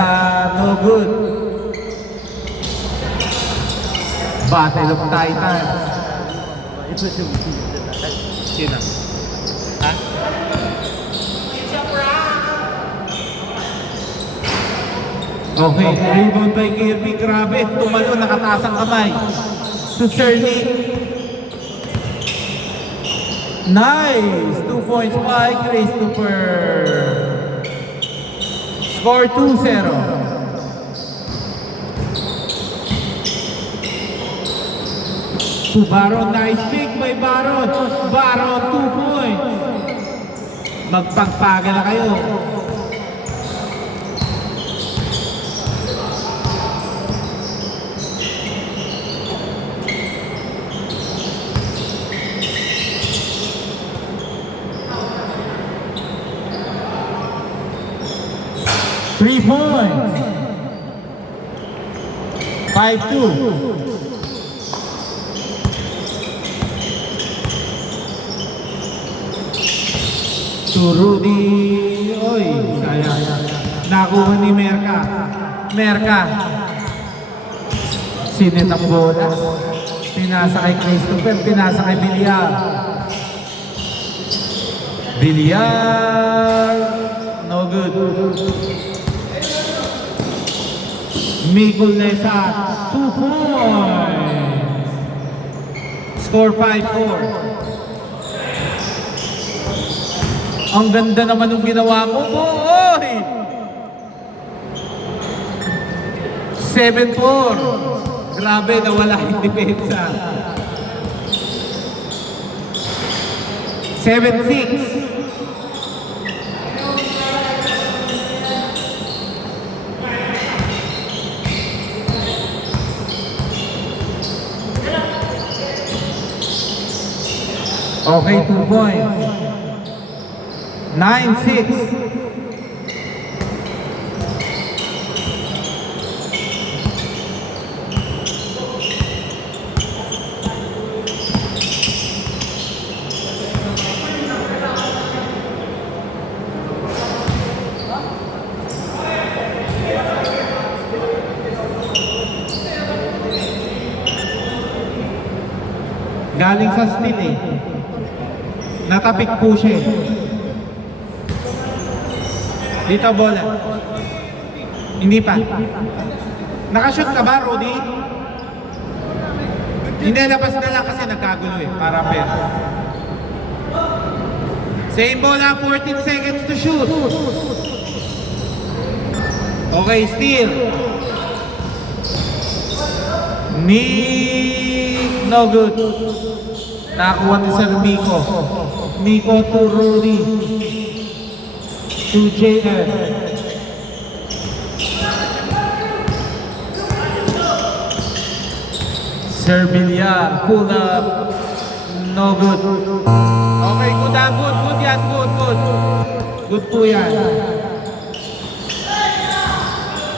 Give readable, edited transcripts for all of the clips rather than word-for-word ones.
Merka, no good. Battle of Titan. Sino? Ha? Okay, rebound by Kirby. Grabe, tumalo, nakataas ang kamay. To Sir Nick. Nice! 2 points by Christopher. Score 2-0. To Baron, nice pick by Baron. Baron, 2 points. Magpagpaga na kayo. Three points. 5-2. To Rudy. Oy, sayang. Nakuha ni Merka. Merka. Sinit ang bola. Pinasa kay Christopher. Pinasa kay Villar. Villar. No good. Miguel Nesa. 2 points. Score 5-4. Ang ganda naman ng ginawa mo. Oy! 7-4. Grabe, nawala yung depensa. 7-6. Okay, 2 points. 9-6. Galing sa steal eh. Natapik po siya eh. Dito bola. Hindi pa. Nakashoot ka ba, Rudy? Hindi, labas na lang kasi nagkagulo eh. Para pera. Same bola, 14 seconds to shoot. Okay, steal. Nick, no good. Nakakuha ni Sir Miko. Miko to Rudy. To JM. Sir Villar, pull up. No good. Okay, good yan. Good yan. Good. Good po yan.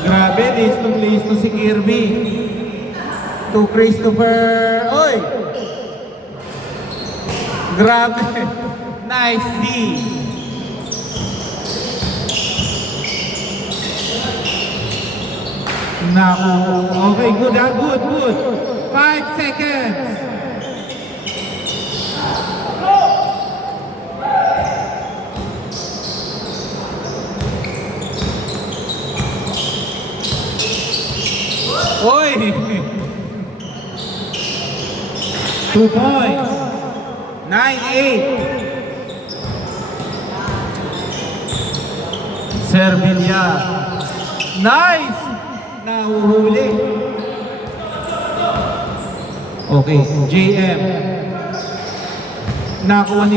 Grabe, listo si Kirby. To Christopher. Oy! Grabe. Nice D. Naku. Okay, good. 5 seconds. Oy! 2 points. 9-8. Sir Villar. Nice! Nahuhuli. Okay, JM. Nakuha ni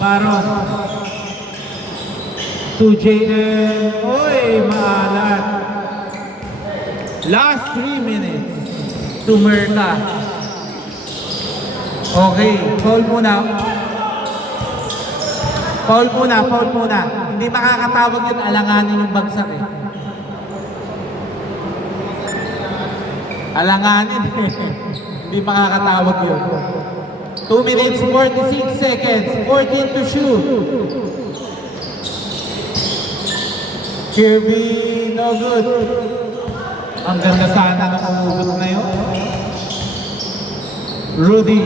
Baron. To JM. Oy, maalat. Last 3 minutes. To Merka. Okay, foul muna. Hindi makakatawag yun, alanganin yung bagsak eh. Alanganin eh. Hindi makakatawag yun. 2 minutes, 46 seconds. 14 to shoot. Kirby, no good. Ang ganda sana ng umugot na yun. Rudy.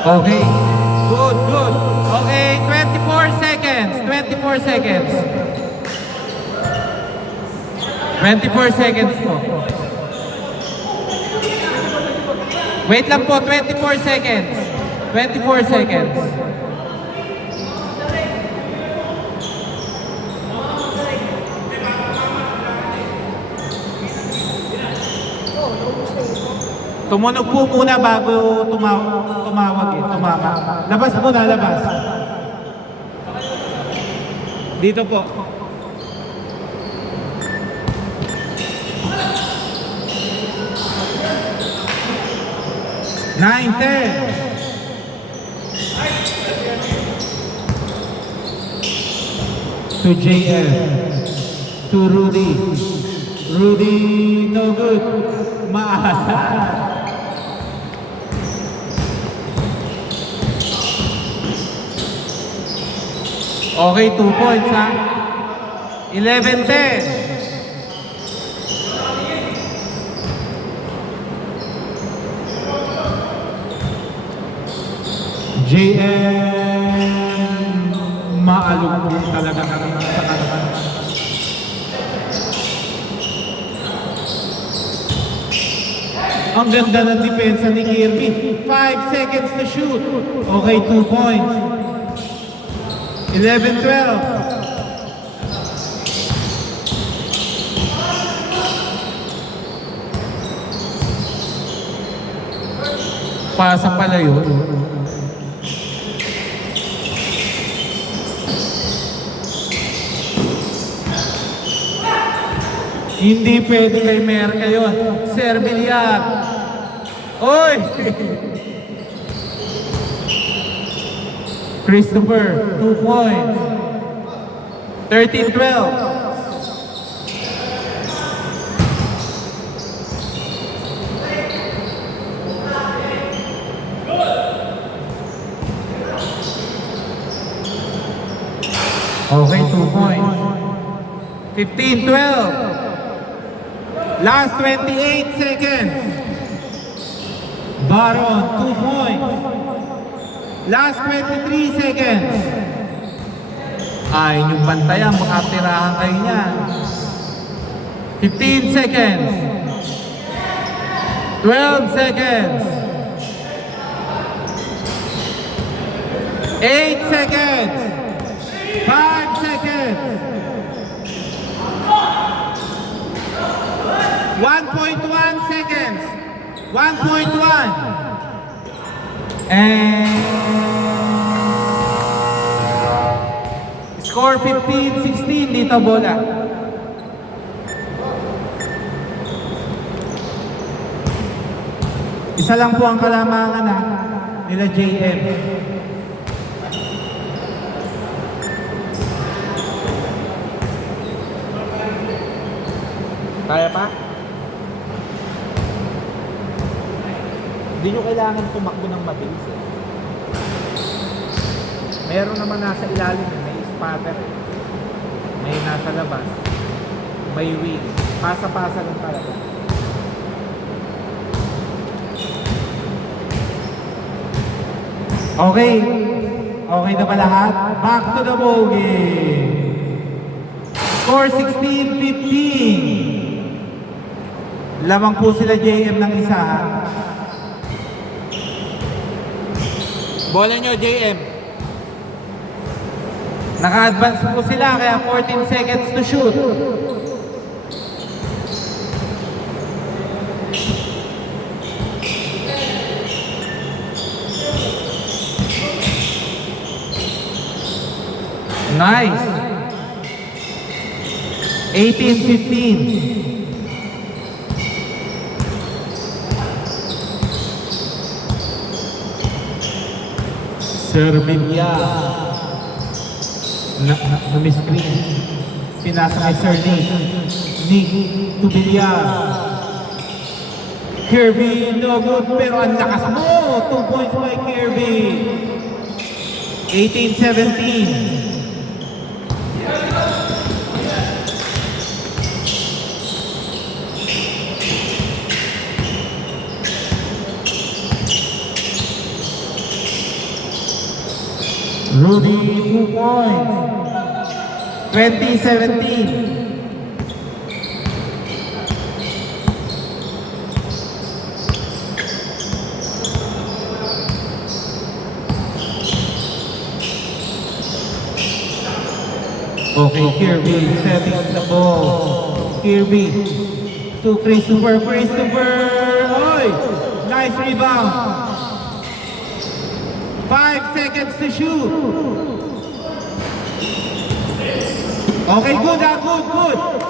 Okay. Good, good. Okay, 24 seconds. 24 seconds. 24 seconds po. Wait lang po, 24 seconds. 24 seconds. Tumunog po muna bago tumawag eh, tumama. Labas muna, labas. Dito po. Nine, 10. To JL. To Rudy. Rudy, no good. Maasa. Okay, 2 points ha. 11-10. JM maalugin talaga kami sa kanaman. Ang ganda ng depensa ni Kirby. 5 seconds to shoot. Okay, 2 points. 11-12. Pasa pala yun. Hindi pwede kay Merca yun. Sir Villar. Oy! Christopher, 2 points. 13-12. Okay, 2 points. 15-12. Last 28 seconds. Baron, 2 points. Last 23 seconds. Ay, yung bantayan, makatirahan kayo niyan. 15 seconds. 12 seconds. 8 seconds. 5 seconds. 1.1 seconds. 1.1. And score 15-16 dito bola. Isa lang po ang kalamangan nila JM. Kaya pa? Hindi nyo kailangan tumakbo ng mabilis eh. Meron naman nasa ilalim eh. May spotter eh. May nasa labas. May wing. Pasa-pasa lang talaga. Okay. Okay na ba lahat? Back to the ball game. Score 16-15. Lamang po sila JM ng isa ha. Bola nyo, JM. Naka-advance po sila, kaya 14 seconds to shoot. Nice. 18-15. Sir Villar. Na-screen. Pinasa kay Sir Nick. Nick to Villar. Kirby, no good, pero ang lakas mo. 2 points by Kirby. 18-17. Rudy, 2 points. 20-17. Okay, Kirby setting the ball. Kirby to Christopher. Oy! Nice rebound. 5 seconds to shoot. Okay, good.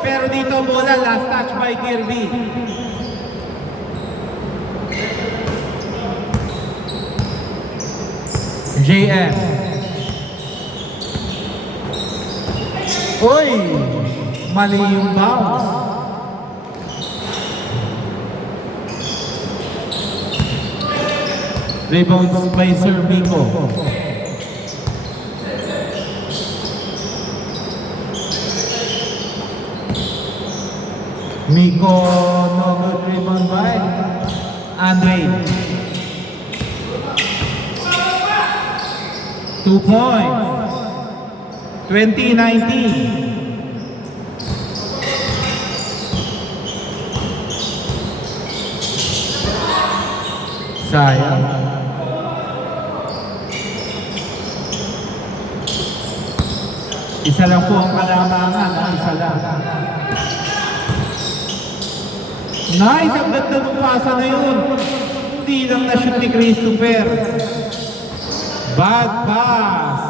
Pero dito bola, last touch by Kirby. JM. Uy! Mali yung bounce. Rebound by Sir Miko. Miko, no good rebound by Andre. 2 points. 20-19. Sayang. Isa lang po ang kalamangan. Isa lang. Nice! Ang ganda ng pasa na yun. Hindi lang na-shoot ni Christopher. Bad pass.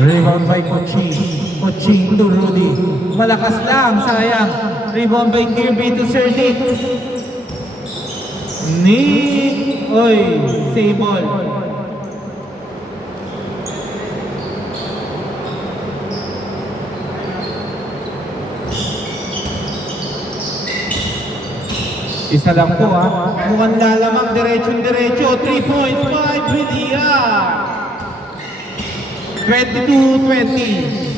Rebound by Coaching to Rudy. Malakas lang, sayang. Rebound by Kirby to Sir Nick. Nick! Oy, save ball. Isa lang po ha. Mukhang lalamang diretso. 3 points by Villar. 22-20.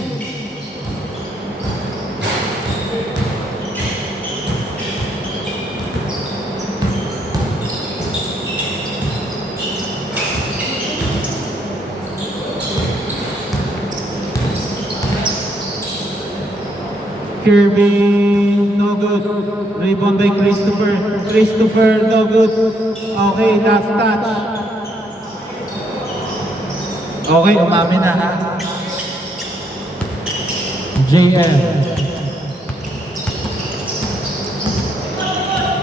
Kirby, no good. Rebound by Christopher, no good. Okay, last touch. Okay, umami na ha. JM.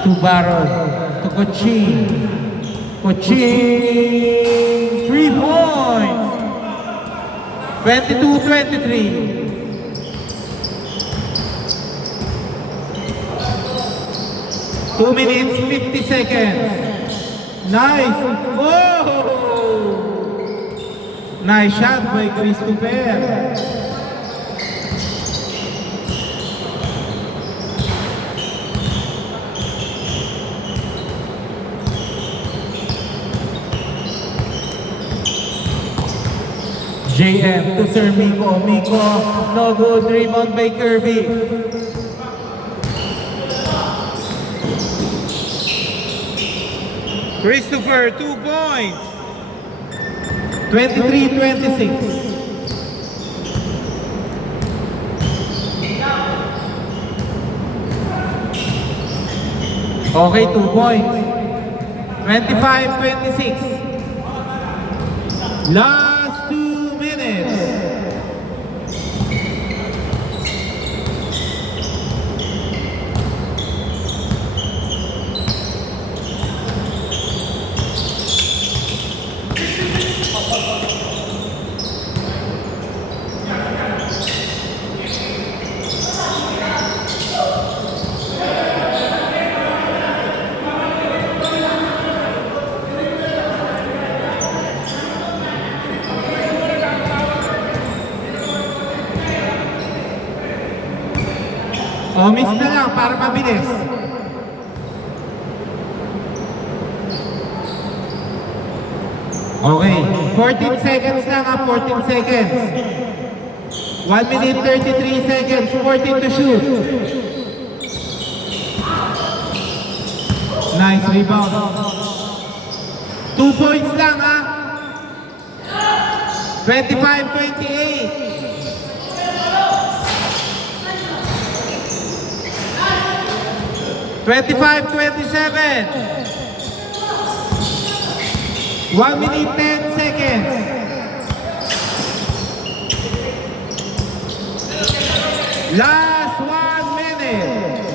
To Baron. To Coaching. 3 points. 22-23. Two minutes, 50 seconds. Nice. Whoa! Nice shot by Christopher. JM to Sir Miko. No good. Rebound by Kirby. Christopher, 2 points. 23-26. Okay, 2 points. 25-26. Last 2 minutes. miss na lang para mabilis. Okay, 14 seconds lang ha, 14 seconds. 1 minute 33 seconds, 14 to shoot. Nice rebound. 2 points lang ha. 25-28. 25-27. 1 minute 10 seconds. Last 1 minute.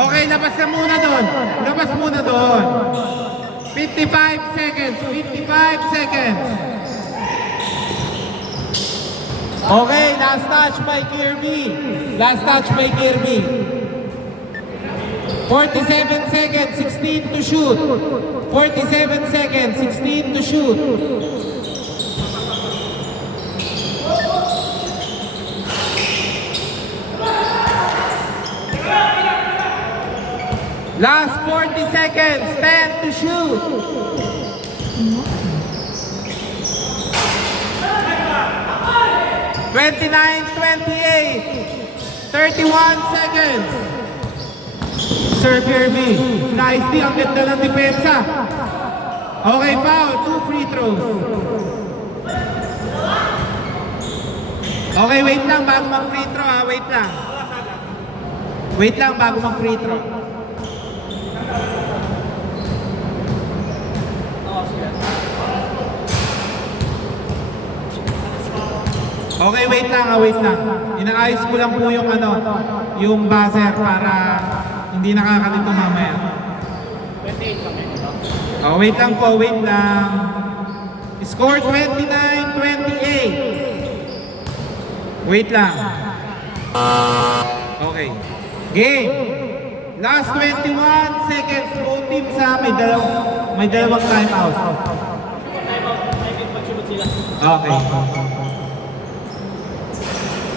Okay, labas na muna doon. Labas muna doon. 55 seconds. 55 seconds. Okay, last touch by Kirby. Last touch by Kirby. 47 seconds, 16 to shoot. 47 seconds, 16 to shoot. Last 40 seconds, 10 to shoot. 29-28. 31 seconds. Sir Kirby, nicely ang ganda ng depensa. Okay, foul. 2 free throws. Okay, wait lang bago mag-free throw ha. Wait lang. Wait lang bago mag-free throw. Okay, wait lang ha, wait lang. Inaayos ko lang po yung yung buzzer para hindi nakakalito mamaya. 28 kami, di ba? Oh, wait lang po, wait lang. Score 29-28. Wait lang. Okay. Game. Last 21 seconds. Both teams ha, may dalawang timeout. Okay.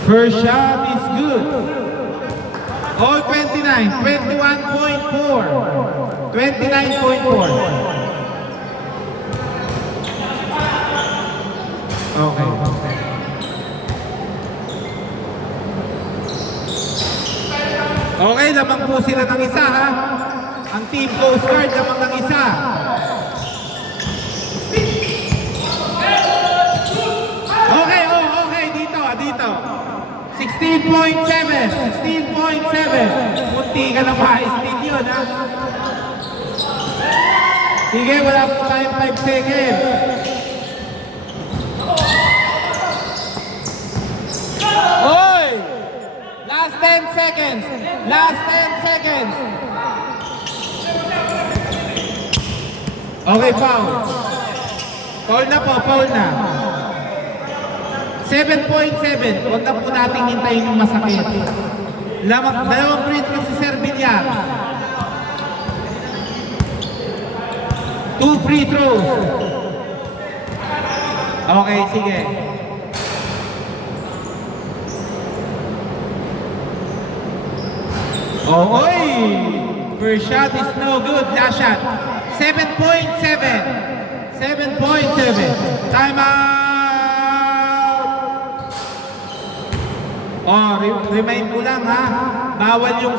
First shot is good. All 29, 21.4. 29.4. Okay. Okay, lamang po sila ng isa ha. Ang Team Coast Guard lamang ng isa. Okay, okay, dito. 16.7. 16.7. Munti ka na pa-steal yun ha. Sige, wala po tayong 5 seconds. Hoy! Last 10 seconds. Last 10 seconds. Okay, foul. Foul na po, foul na. 7.7. Huwag na po nating hintayin yung masakit. Dalawang free throw si Sir Villar. 2 free throws. Okay, sige. Oh, oy! First shot is no good. Last shot. 7.7. 7.7. Time out! Oh, remind ko lang ha. Bawal yung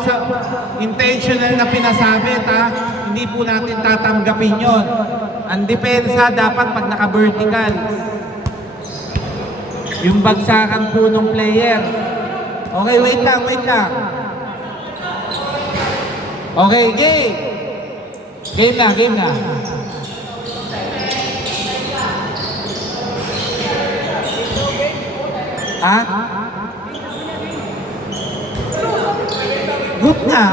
intentional na pinasabit ha. Hindi po natin tatanggapin yon. Ang depensa dapat pag naka-vertical. Yung bagsakan po ng player. Okay, wait lang. Okay, game. Game na. Ha? Good na.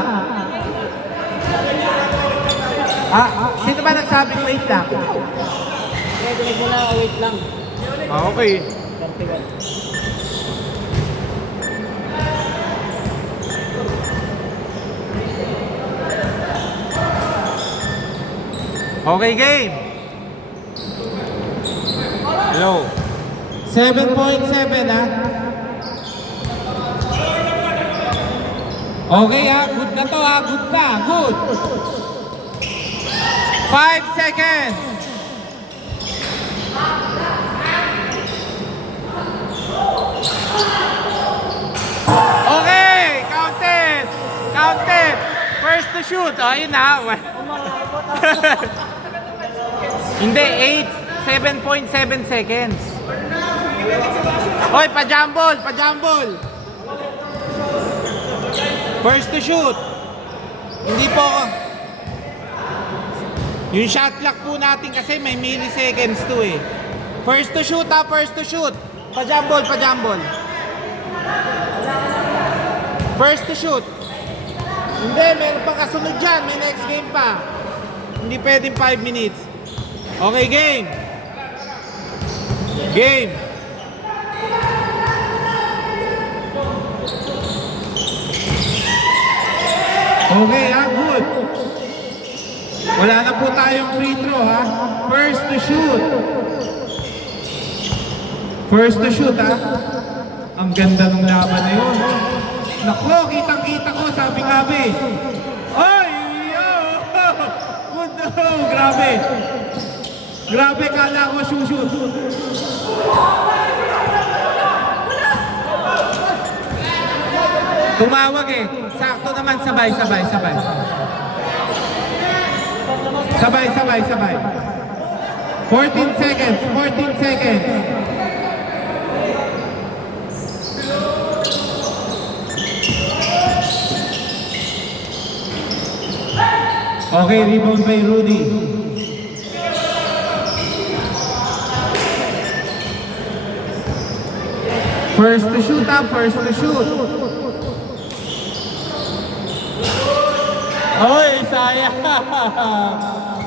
Sino ba nagsabing wait lang? Dinig mo na, wait lang. Okay. 31. Okay, game. Low. 7.7 ha. Okay ha, good na to ha, good na, good. 5 seconds. Okay, counted. Counted. First to shoot. Oh, yun na. Hindi, 7.7 seconds. Oy, pa-jumble, pa-jumble. First to shoot. Hindi po. Yung shot clock po natin kasi may milliseconds to eh. First to shoot ha, first to shoot. Pa-jumble, pa-jumble. First to shoot. Hindi, meron pang kasunod dyan. May next game pa. Hindi pwedeng 5 minutes. Okay, game. Game. Okay ha, good. Wala na po tayong free throw ha. First to shoot. First to shoot ha. Ang ganda ng laban na yun. Nako, kitang-kita ko, sabi nga ba eh. Ay! Yo! Good no! Grabe! Grabe, kala ko shoot. Tumawag eh. Sakto naman, sabay. Sabay. 14 seconds. Okay, rebound by Rudy. First to shoot ha, first to shoot. Oy, sayang.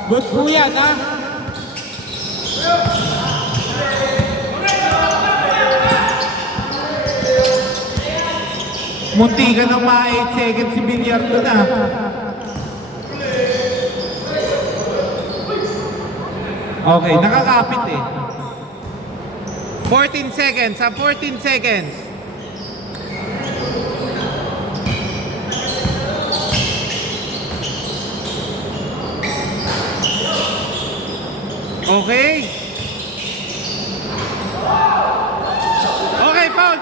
Good po yan ha. Munti ka ng mga 8 seconds si Bilyardo na. Okay, nakakapit eh. 14 seconds, 14 seconds. Okay. Okay, foul.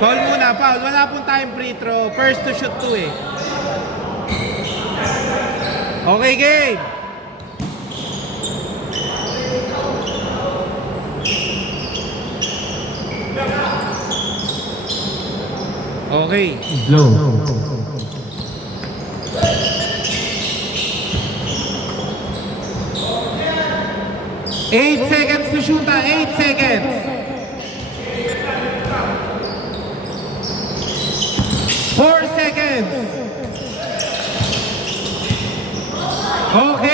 Foul muna, foul. Wala pong tayong free throw. First to shoot 2 eh. Okay, game. Okay. Low. 8 seconds to shoot, 8 seconds. 4 seconds. Okay.